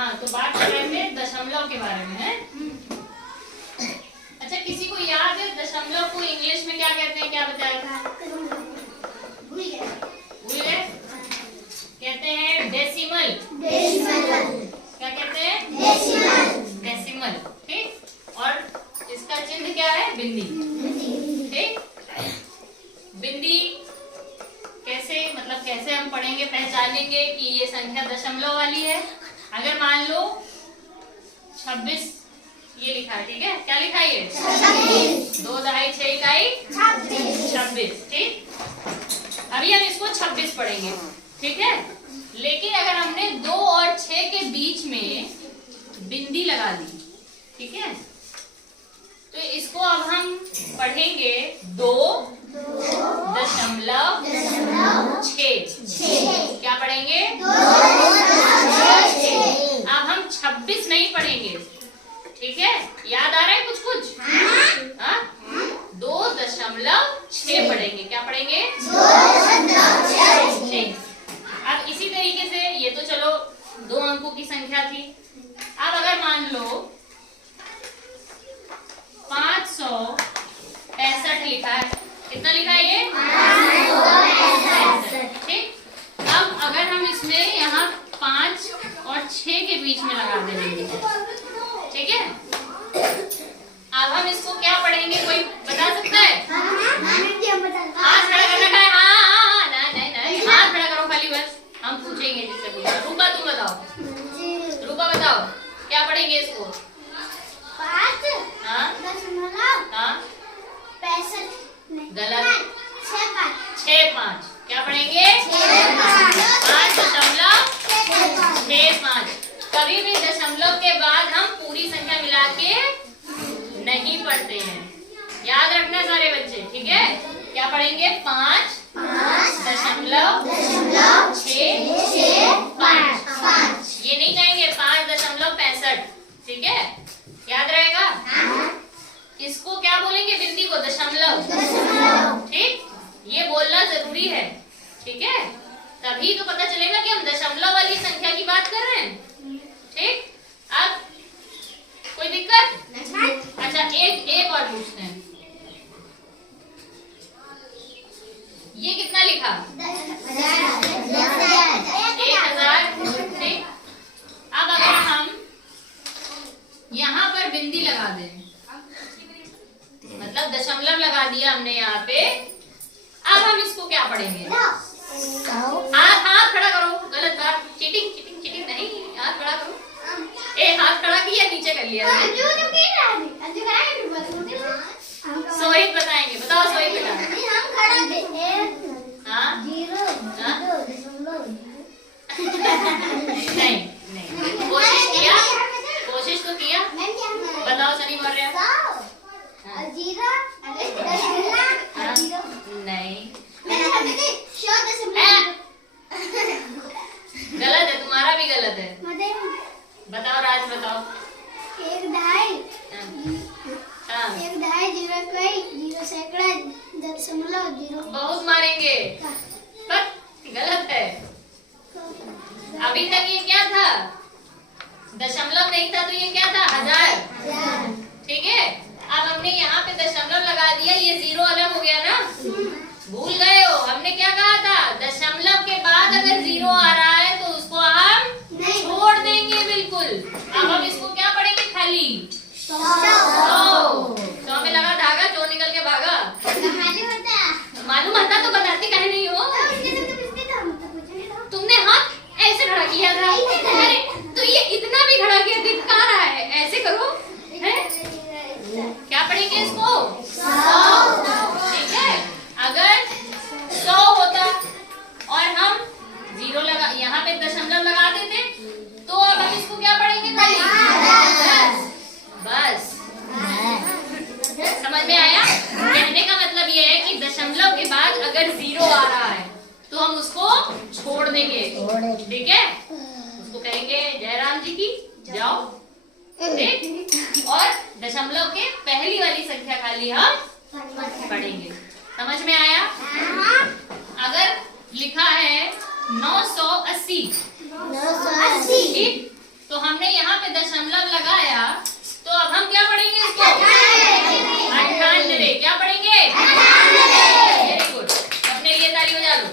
हाँ, तो बात कर रहे थे दशमलव के बारे में है। अच्छा, किसी को याद है दशमलव को इंग्लिश में क्या कहते हैं? क्या बताया था? भूल गए? कहते हैं डेसिमल। क्या कहते हैं? डेसिमल। ठीक। और इसका चिन्ह क्या है? बिंदी। ठीक। बिंदी कैसे, मतलब कैसे हम पढ़ेंगे, पहचानेंगे कि ये संख्या दशमलव वाली है? अगर मान लो 26 ये लिखा है, ठीक है? क्या लिखा है ये? 2 दहाई 6 इकाई 26। ठीक। अभी हम इसको 26 पढ़ेंगे, ठीक है? लेकिन अगर हमने 2 और 6 के बीच में बिंदी लगा दी, ठीक है, तो इसको अब हम पढ़ेंगे 2.6। क्या पढ़ेंगे? 2.6। अब हम 26 नहीं पढ़ेंगे, ठीक है? याद आ रहा है कुछ? हाँ? 2.6 पढ़ेंगे। क्या पढ़ेंगे? 2.6। अब इसी तरीके से ये तो चलो 2 अंकों की संख्या थी। अब अगर मान लो 565 लिखा है, कितना लिखा है ये? 565। ठीक। अब अगर हम इसमें यहाँ 5 और 6 के बीच में लगा देंगे, ठीक है? अब हम इसको क्या पढ़ेंगे, कोई बता सकता है? हाथ खड़ा करना है। हाँ, नहीं, हाथ खड़ा करो खाली, बस हम पूछेंगे जिससे पूछा। रूपा तुम बताओ। रूपा बताओ क्या पढ़ेंगे इसको? 5 हाँ? 65 गलत। 65 क्या पढ़ेंगे? 5.65। कभी भी दशमलव के बाद हम पूरी संख्या मिला के नहीं पढ़ते हैं, याद रखना सारे बच्चे, ठीक है? क्या पढ़ेंगे? 5.65। ये नहीं कहेंगे 5.65, ठीक है? याद रहेगा? इसको क्या बोलेंगे? बिंदी को दशमलव। ठीक, ये बोलना जरूरी है, ठीक है? तभी तो पता चलेगा कि हम दशमलव वाली संख्या की बात कर रहे हैं। ठीक। अब कोई दिक्कत? अच्छा, एक और पूछते हैं। ये कितना लिखा? 1000। ठीक। अब अगर हम यहाँ पर बिंदी लगा दें, मतलब दशमलव लगा दिया हमने यहाँ पे, अब हम इसको क्या पढ़ेंगे? हाथ खड़ा करो। गलत बात, चीटिंग नहीं, हाथ खड़ा करो। हाथ खड़ा किया, नीचे कर लिया। सोहित बताएंगे, बताओ सोहित बेटा। नहीं, कोशिश तो किया। बताओ सनी बोल रहे हैं। नहीं, गलत है, तुम्हारा भी गलत है। बताओ राज, बताओ। 1 दहाई 0 सैकड़ा 0.0। बहुत मारेंगे, पर गलत है। अभी तक ये क्या था? दशमलव नहीं था, तो ये क्या था? 1000। ठीक है। अब हमने यहाँ पे दशमलव लगा दिया, ये 0 अलग हो गया ना। भूल गए हो? हमने क्या कहा था? दशमलव के बाद अगर 0 आ रहा है तो उसको हम छोड़ देंगे बिल्कुल। अब हम इसको क्या पढ़ेंगे? खाली 100 में लगा धागा, जो निकल के भागा। मालूम आता तो बताती काहे नहीं हो? तुमने हाथ ऐसे खड़ा किया था। अरे तो ये इतना भी खड़ा किया, दिख कहाँ रहा है? ऐसे करो, है? क्या पढ़ेंगे इसको? 100। ठीक है। अगर 100 होता और हम 0 लगा, यहाँ पे दशमलव लगा देते, तो अब हम इसको क्या पढ़ेंगे? खाली 10। बस समझ में आया? कहने का मतलब ये है कि दशमलव के बाद अगर 0 आ रहा है तो हम उसको छोड़ देंगे, ठीक है? उसको कहेंगे जयराम जी की जाओ, ठीक? और दशमलव के पहली वाली संख्या खाली हम पढ़ेंगे। समझ में आया? अगर लिखा है 980, ठीक, तो हम दशमलव लगाया तो अब हम क्या पढ़ेंगे इसको? 98। क्या पढ़ेंगे? वेरी गुड, अपने लिए ताली बजा लो।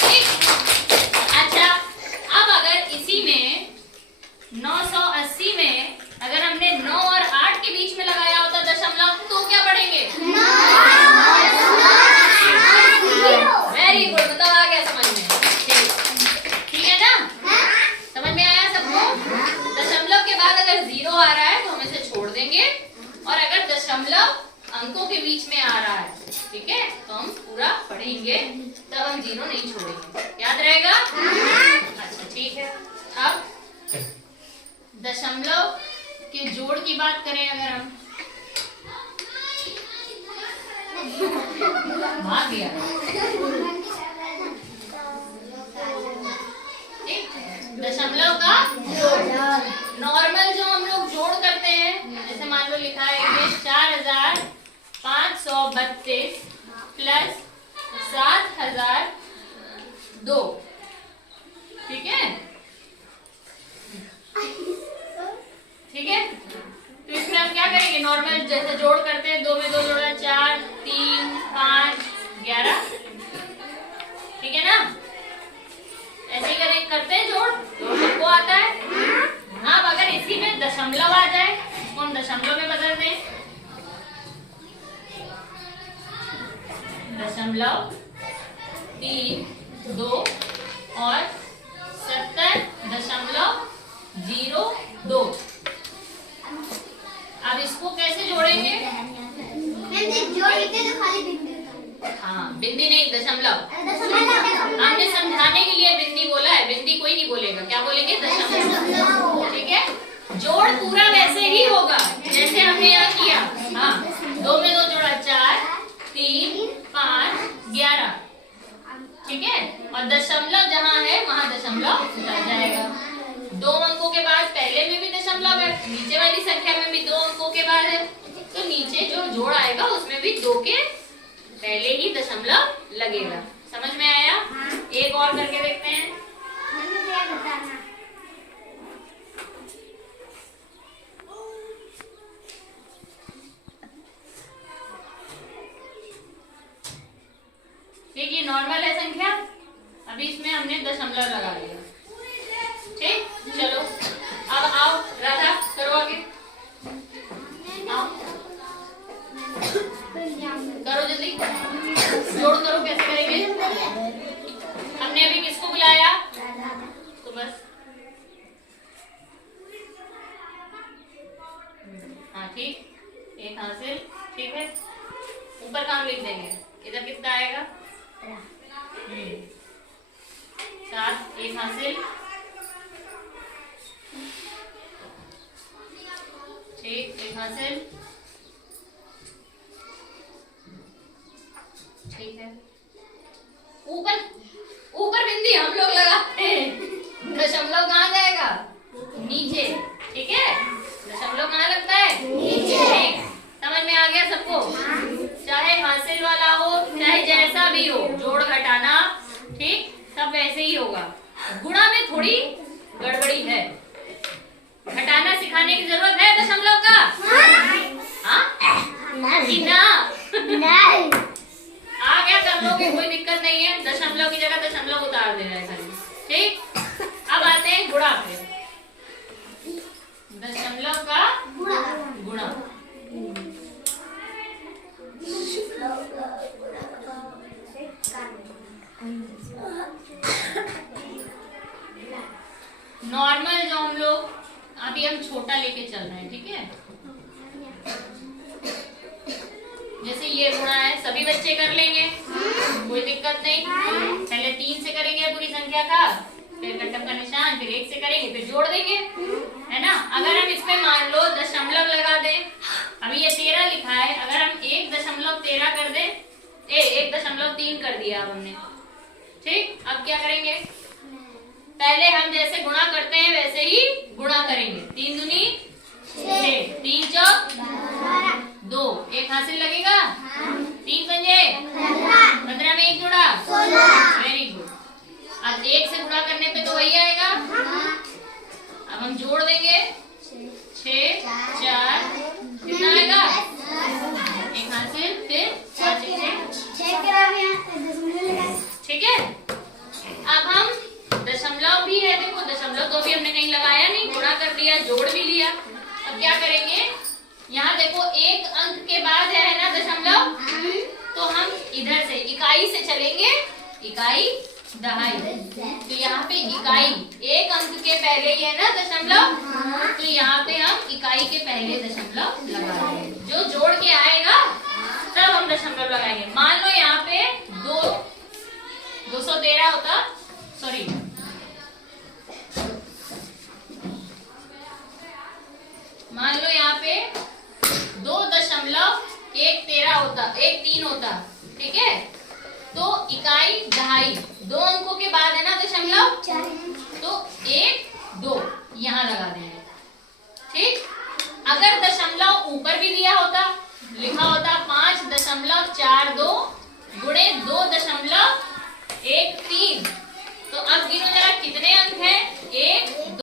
ठीक, अच्छा अब अगर इसी में 980 में अगर हमने 9 और 8 के बीच में लगाया होता दशमलव तो क्या पढ़ेंगे? वेरी गुड, मतलब आ गया समझ में। ठीक है ना, समझ में आया सबको? दशमलव के बाद अगर 0 आ रहा है तो हम इसे छोड़ देंगे, और अगर दशमलव अंकों के बीच में आ रहा है, ठीक है, तो हम पूरा पढ़ेंगे, तब हम 0 नहीं छोड़ेंगे। याद रहेगा? अच्छा ठीक है। अब दशमलव के जोड़ की बात करें अगर हम, भाग गया। दशमलव का नॉर्मल जो हम लोग जोड़ करते हैं, जैसे मान लो लिखा है ये 4532 प्लस 7002, ठीक है? ठीक है, तो इसमें हम क्या करेंगे? नॉर्मल जैसे जोड़ करते हैं, 2 में 2 जोड़ा 4, 3, 5, 11, ठीक है ना? ऐसे ही करते हैं जोड़, सबको आता है। अब अगर इसी में दशमलव आ जाए, इसको हम दशमलव में बदल दें, दशमलव 3, 2 और 70.02। अब इसको कैसे जोड़ेंगे? हाँ, बिंदी नहीं, दशमलव। हमने समझाने के लिए बिंदी बोला है, बिंदी कोई नहीं बोलेगा। क्या बोलेंगे? दशमलव। ठीक है, जोड़ पूरा वैसे ही होगा जैसे हमने यहाँ किया। हाँ, 2 में 2 जोड़ा 4, 3, 5, 11, ठीक है, और दशमलव जहाँ है वहाँ दशमलव लग जाएगा। 2 अंकों के बाद पहले में भी दशमलव है, नीचे वाली संख्या में भी 2 अंकों के बाद है, तो नीचे जो जोड़ आएगा उसमें भी 2 के पहले ही दशमलव लगेगा। समझ में आया? एक और करके देखते हैं। देखिए नॉर्मल है संख्या, अभी इसमें हमने दशमलव लगा दिया। ठीक, चलो अब आओ राधा, करो आगे, आओ करो जल्दी, जोड़ करो। कैसे करेंगे? हमने अभी किसको बुलाया? तो बस हाँ ठीक, एक हासिल, ठीक है, ऊपर काम लिख देंगे। इधर कितना आएगा? 7, एक हासिल, ठीक, एक हासिल, ठीक है। ऊपर ऊपर बिंदी हम लोग लगाते हैं, दशमलव कहाँ जाएगा? नीचे, ठीक है, दशमलव कहाँ लगता है? नीचे। समझ में आ गया सबको? चाहे हासिल वाला हो चाहे जैसा भी हो, जोड़ घटाना ठीक सब वैसे ही होगा। गुणा में थोड़ी गड़बड़ी है, घटाना सिखाने की जरूरत है दशमलव का? हाँ कि ना? आ गया कर लोगे, कोई दिक्कत नहीं है। दशमलव की जगह दशमलव उतार देना है खाली। ठीक, अब आते हैं गुणा पे। दशमलव का गुणा। नॉर्मल जो हम लोग अभी हम छोटा लेके चल रहे हैं, ठीक है, जैसे ये गुणा है, सभी बच्चे कर लेंगे, कोई दिक्कत नहीं। पहले 3 से करेंगे पूरी संख्या का, फिर घटक का निशान, फिर 1 से करेंगे, फिर जोड़ देंगे, है ना। अगर हम इसमें मान लो दशमलव लगा दें, अभी ये 13 लिखा है, अगर हम 1.13 कर दें, 1.3 कर दिया अब हमने। ठीक, अब क्या करेंगे? पहले हम जैसे गुणा करते हैं वैसे ही गुणा करेंगे। 3 दूनी 6, 3 चौक 2, 1 हासिल लगेगा, 3 पंजे 15 में 1 जोड़ा 16। Very good. अब 1 से गुणा करने पे तो वही आएगा। अब हम जोड़ देंगे, 6 4 कितना आएगा? एक हासिल, फिर 5 छह के बाद यहाँ दशमलव लगाए। ठीक है। अब हम दशमलव भी है, देखो दशमलव तो भी हमने कहीं लगाया नहीं, गुणा कर दिया, जोड़ भी लिया। अब क्या करेंगे, यहाँ देखो एक अंक के बाद है ना दशमलव, तो हम इधर से इकाई से चलेंगे, इकाई दहाई। तो यहाँ पे इकाई एक अंक के पहले ही है ना दशमलव, तो यहाँ पे हम इकाई के पहले दशमलव लगाएंगे। जो जोड़ के आएगा तब हम दशमलव लगाएंगे। मान लो यहाँ पे 213 होता, सॉरी मान लो यहाँ पे 2.13 होता, 1.3 होता, ठीक है। तो इकाई दहाई दो अंकों के बाद है ना दशमलव, तो 1 2 यहाँ लगा देंगे। ठीक। अगर दशमलव ऊपर भी दिया होता, लिखा होता 5.42 गुणे 2.13, तो अब गिनो जरा कितने अंक हैं? 1